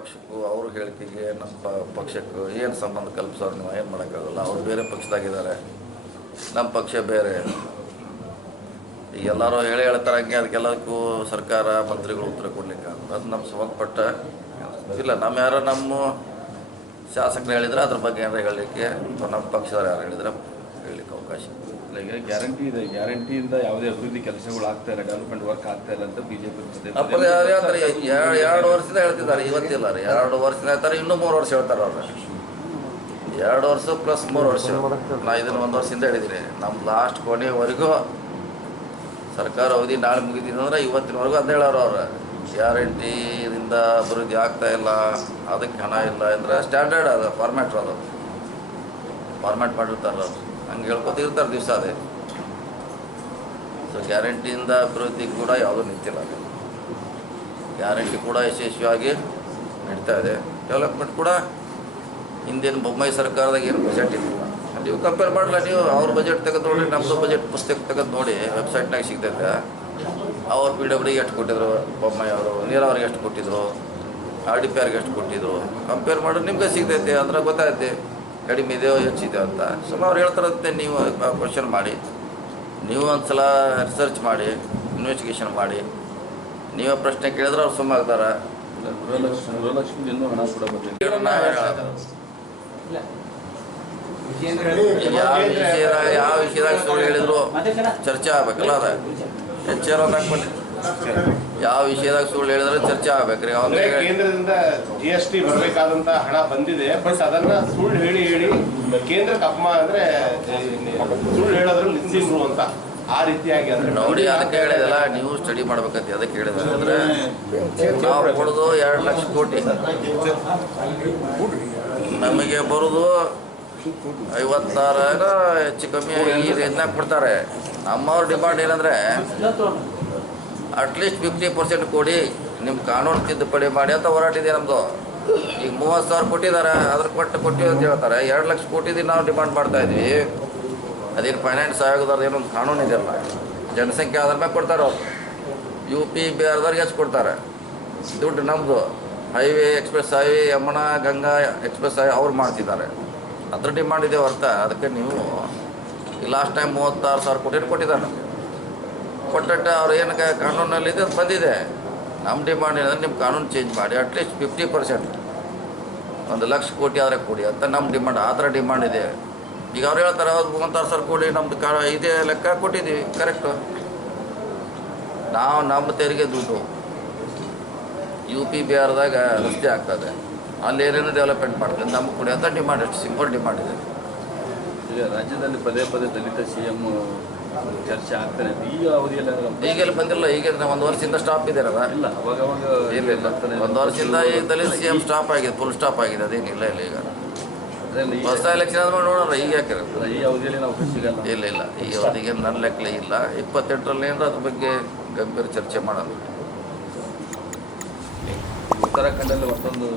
ಪಕ್ಷಕ್ಕೂ ಅವ್ರ ಹೇಳಿಕೆಗೆ ನಮ್ಮ ಪಕ್ಷಕ್ಕೂ ಏನು ಸಂಬಂಧ ಕಲ್ಪಿಸೋರು ನೀವು, ಏನು ಮಾಡೋಕ್ಕಾಗಲ್ಲ. ಅವ್ರು ಬೇರೆ ಪಕ್ಷದಾಗಿದ್ದಾರೆ. ನಮ್ಮ ಪಕ್ಷ ಬೇರೆ. ಈಗ ಎಲ್ಲರೂ ಹೇಳಿ ಹೇಳ್ತಾರೆ ಹಂಗೆ ಅದಕ್ಕೆಲ್ಲದಕ್ಕೂ ಸರ್ಕಾರ ಮಂತ್ರಿಗಳು ಉತ್ತರ ಕೊಡ್ಲಿಕ್ಕೆ ಅಂತ. ಅದು ನಮ್ಮ ಸಂಬಂಧಪಟ್ಟ ಇಲ್ಲ, ನಮ್ಮ ಯಾರೋ ನಮ್ಮ ಶಾಸಕರು ಹೇಳಿದರೆ ಅದ್ರ ಬಗ್ಗೆ ಏನಾರ ಹೇಳಲಿಕ್ಕೆ, ನಮ್ಮ ಪಕ್ಷದವ್ರು ಯಾರು ಹೇಳಿದ್ರೆ ಹೇಳಲಿಕ್ಕೆ ಅವಕಾಶ ಈಗ ಗ್ಯಾರಂಟಿ ಇದೆ ಗ್ಯಾರಂಟಿಯಿಂದ ಯಾವುದೇ ಅಭಿವೃದ್ಧಿ ಕೆಲಸಗಳು ಆಗ್ತಾ ಇಲ್ಲ ಡೆವಲಪ್ಮೆಂಟ್ ವರ್ಕ್ ಆಗ್ತಾ ಇಲ್ಲ ಅಂತ ಬಿಜೆಪಿ ಎರಡು ವರ್ಷದಿಂದ ಹೇಳ್ತಿದ್ದಾರೆ ಇವತ್ತಿಲ್ಲ ರೀ ಎರಡು ವರ್ಷದಿಂದ ಹೇಳ್ತಾರೆ ಇನ್ನೂ ಮೂರು ವರ್ಷ ಹೇಳ್ತಾರೆ ಅವ್ರು ಎರಡು ವರ್ಷ ಪ್ಲಸ್ ಮೂರು ವರ್ಷ ನಾ ಇದನ್ನು ಒಂದು ವರ್ಷದಿಂದ ಹೇಳಿದ್ದೀನಿ ನಮ್ಮ ಲಾಸ್ಟ್ ಕೊನೆವರೆಗೂ ಸರ್ಕಾರ ಅವಧಿ ನಾಳೆ ಮುಗಿದಿದೆ ಇವತ್ತಿನವರೆಗೂ ಅಂತ ಹೇಳೋರು ಅವ್ರು ಗ್ಯಾರಂಟಿಯಿಂದ ಅಭಿವೃದ್ಧಿ ಆಗ್ತಾ ಇಲ್ಲ ಅದಕ್ಕೆ ಹಣ ಇಲ್ಲ ಅಂದ್ರೆ ಸ್ಟ್ಯಾಂಡರ್ಡ್ ಅದು ಫಾರ್ಮ್ಯಾಟ್ ಅದು ಫಾರ್ಮ್ಯಾಟ್ ಮಾಡಿರ್ತಾರೆ ಅವ್ರು ಹಂಗೆ ಹೇಳ್ಕೊತಿರ್ತಾರೆ ದಿವಸ ಅದೇ ಸೊ ಗ್ಯಾರಂಟಿಯಿಂದ ಅಭಿವೃದ್ಧಿ ಕೂಡ ಯಾವುದೂ ನಿಂತಿಲ್ಲ. ಗ್ಯಾರಂಟಿ ಕೂಡ ಯಶಸ್ವಿಯಾಗಿ ನಡೀತಾ ಇದೆ. ಡೆವಲಪ್ಮೆಂಟ್ ಕೂಡ ಹಿಂದಿನ ಬೊಮ್ಮಾಯಿ ಸರ್ಕಾರದಾಗ ಏನು ಬಜೆಟ್ ಇಲ್ಲ. ನೀವು ಕಂಪೇರ್ ಮಾಡಲ್ಲ ನೀವು ಅವ್ರ ಬಜೆಟ್ ತೆಗೆದು ನೋಡಿ ನಮ್ಮದು ಬಜೆಟ್ ಪುಸ್ತಕ ತೆಗೆದು ನೋಡಿ ವೆಬ್ಸೈಟ್ನಾಗ ಸಿಗ್ತೈತೆ. ಅವ್ರು ಪಿ ಡಬ್ಲ್ಯೂಗೆ ಎಷ್ಟು ಕೊಟ್ಟಿದ್ರು, ಬೊಮ್ಮಾಯಿ ಅವರು, ನೀರಾವರಿಗೆ ಎಷ್ಟು ಕೊಟ್ಟಿದ್ರು ಆರ್ ಡಿ ಪಿ ಆರ್ಗೆ ಎಷ್ಟು ಕೊಟ್ಟಿದ್ರು ಕಂಪೇರ್ ಮಾಡಿದ್ರೆ ನಿಮಗೆ ಸಿಗ್ತೈತೆ ಅಂದ್ರೆ ಗೊತ್ತಾಯ್ತೆ ಕಡಿಮೆ ಇದೆಯೋ ಹೆಚ್ಚಿದೆ ಅಂತ. ಸುಮ್ಮನೆ ಅವ್ರು ಹೇಳ್ತಾರಂತೆ ನೀವು ಕ್ವಶನ್ ಮಾಡಿ. ನೀವು ಒಂದು ಸಲ ರಿಸರ್ಚ್ ಮಾಡಿ ಇನ್ವೆಸ್ಟಿಗೇಷನ್ ಮಾಡಿ. ನೀವೇ ಪ್ರಶ್ನೆ ಕೇಳಿದ್ರೆ ಅವ್ರು ಸುಮ್ಮಾಗ್ತಾರೆ ಯಾವ ವಿಷಯದಾಗ ಯಾವ ವಿಷಯದಾಗ ಸುಳ್ಳು ಹೇಳಿದ್ರು ಚರ್ಚೆ ಆಗ್ಬೇಕಲ್ಲ ಅದ. ಹೆಚ್ಚೇರ ಯಾವ ವಿಷಯದಾಗ ಸುಳ್ಳು ಹೇಳಿದ್ರೆ ಚರ್ಚೆ ಆಗ್ಬೇಕ್ರಿ. ಕೇಂದ್ರದಿಂದ ಜಿ ಎಸ್ ಟಿ ಬರಬೇಕಾದಂತ ಹಣ ಬಂದಿದೆ ಬಟ್ ಅದನ್ನ ಸುಳ್ಳು ಹೇಳಿ ಹೇಳಿ ಕೇಂದ್ರ ಅಪಮಾನ ಅಂದ್ರೆ ಸುಳ್ಳು ಹೇಳೋದ್ರಲ್ಲಿ ನಿಂತಿದ್ರು ಅಂತ ಆ ರೀತಿಯಾಗಿ ಅಂದ್ರೆ. ನೋಡಿ ಅದಕ್ಕೆ ಹೇಳಿದಲ್ಲ ನೀವು ಸ್ಟಡಿ ಮಾಡ್ಬೇಕಂತ ಅದಕ್ಕೆ ಹೇಳಿದ್ರೆ. ಅಂದ್ರೆ ನಾವು ಕೊಡೋದು ಎರಡು ಲಕ್ಷ ಕೋಟಿ. ನಮಗೆ ಬರೋದು ಐವತ್ತಾರ ಹೆಚ್ಚು ಕಮ್ಮಿ ಈ ರೇಂಜ್ನಾಗ ಕೊಡ್ತಾರೆ. ನಮ್ಮವ್ರ ಡಿಮಾಂಡ್ ಏನಂದರೆ ಅಟ್ಲೀಸ್ಟ್ ಫಿಫ್ಟಿ ಪರ್ಸೆಂಟ್ ಕೊಡಿ. ನಿಮ್ಮ ಕಾನೂನು ತಿದ್ದುಪಡಿ ಮಾಡಿ ಅಂತ ಹೋರಾಟಿದೆ ನಮ್ಮದು ಈಗ ಮೂವತ್ತು ಸಾವಿರ ಕೊಟ್ಟಿದ್ದಾರೆ, ಅದ್ರ ಕೊಟ್ಟು ಕೊಟ್ಟಿವಿ ಅಂತ ಹೇಳ್ತಾರೆ. ಎರಡು ಲಕ್ಷ ಕೊಟ್ಟಿದ್ದು ನಾವು ಡಿಮಾಂಡ್ ಮಾಡ್ತಾ ಇದ್ವಿ. ಅದೇನು ಫೈನಾನ್ಸ್ ಆಯೋಗದವ್ರದ್ದು ಏನೊಂದು ಕಾನೂನು ಇದೆಯಲ್ಲ ಜನಸಂಖ್ಯೆ ಅದ್ರ ಮೇಲೆ ಕೊಡ್ತಾರೆ ಅವರು. ಯು ಪಿ ಬಿಹಾರದವ್ರಿಗೆ ಹೆಚ್ಚು ಕೊಡ್ತಾರೆ. ದುಡ್ಡು ನಮ್ಮದು highway express highway Yamuna, Ganga express highway ಅವ್ರು ಮಾಡ್ತಿದ್ದಾರೆ. ಅದ್ರ ಡಿಮಾಂಡ್ ಇದೆ ಹೊರ್ತ. ಅದಕ್ಕೆ ನೀವು ಲಾಸ್ಟ್ ಟೈಮ್ ಮೂವತ್ತಾರು ಸಾವಿರ ಕೋಟಿ ಕೊಟ್ಟಿದ್ದಾರೆ ನಮಗೆ. ಕೊಟ್ಟಟ್ಟ ಅವ್ರು ಏನು ಕಾನೂನಲ್ಲಿ ಕಾನೂನಲ್ಲಿದೆ ಅದು ಬಂದಿದೆ. ನಮ್ಮ ಡಿಮಾಂಡ್ ಏನಂದ್ರೆ ನಿಮ್ಮ ಕಾನೂನು ಚೇಂಜ್ ಮಾಡಿ ಅಟ್ಲೀಸ್ಟ್ ಫಿಫ್ಟಿ ಪರ್ಸೆಂಟ್ ಒಂದು ಲಕ್ಷ ಕೋಟಿ ಆದರೆ ಕೊಡಿ ಅಂತ ನಮ್ಮ ಡಿಮಾಂಡ್ ಆ ಥರ ಡಿಮಾಂಡ್ ಇದೆ. ಈಗ ಅವ್ರು ಹೇಳ್ತಾರೆ, ಹೌದು ಮೂವತ್ತಾರು ಸಾವಿರ ಕೊಡಿ ನಮ್ಮದು ಕಾ, ಇದೇ ಲೆಕ್ಕ ಕೊಟ್ಟಿದ್ದೀವಿ ಕರೆಕ್ಟು ನಾವು ನಮ್ಮ ತೆರಿಗೆ ದುಡ್ಡು. ಯು ಪಿ ಬಿಹಾರದಾಗ ರಸ್ತೆ ಆಗ್ತದೆ. ಅಲ್ಲಿ ಏನೇನು ಡೆವಲಪ್ಮೆಂಟ್ ಮಾಡ್ತದೆ ನಮ್ಮ ಕೊಡಿ ಅಂತ ಡಿಮಾಂಡ್ ಅಷ್ಟು ಸಿಂಪಲ್ ಡಿಮಾಂಡ್ ಇದೆ. ಈಗ ರಾಜ್ಯದಲ್ಲಿ ಪದೇ ಪದೇ ದಲಿತ ಸಿ ಎಂ ಚರ್ಚೆ ಆಗ್ತಾನೆ ಇದೆ. ಈ ಅವಧಿಯಲ್ಲಿ ಈಗೆಲ್ಲ ಬಂದಿಲ್ಲ ಈಗ ಒಂದು ವರ್ಷದಿಂದ ಸ್ಟಾಪ್ ಇದೆ ಅದ ಇಲ್ಲ ಅವಾಗ ಒಂದು ವರ್ಷದಿಂದ ಈಗ ದಲಿತ ಸಿ ಎಂ ಸ್ಟಾಪ್ ಆಗಿದೆ ಫುಲ್ ಸ್ಟಾಪ್ ಆಗಿದೆ ಅದೇನಿಲ್ಲ ಇಲ್ಲ ಈಗ. ಹೊಸ ಎಲೆಕ್ಷನ್ ಆದ್ಮೇಲೆ ನೋಡೋಣ ಈಗ ಯಾಕೆ ಈ ಅವಧಿಯಲ್ಲಿ ನಾವು ಸಿಗಲ್ಲ ಇಲ್ಲ ಇಲ್ಲ. ಈ ಅವಧಿಗೆ ನನ್ನ ಲೆಕ್ಕಲೇ ಇಲ್ಲ. ಇಪ್ಪತ್ತೆಂಟರಲ್ಲಿ ಏನಾರ ಅದ್ರ ಬಗ್ಗೆ ಗಂಭೀರ ಚರ್ಚೆ ಮಾಡೋದು ಉತ್ತರಾಖಂಡಲ್ಲಿ ಮತ್ತೊಂದು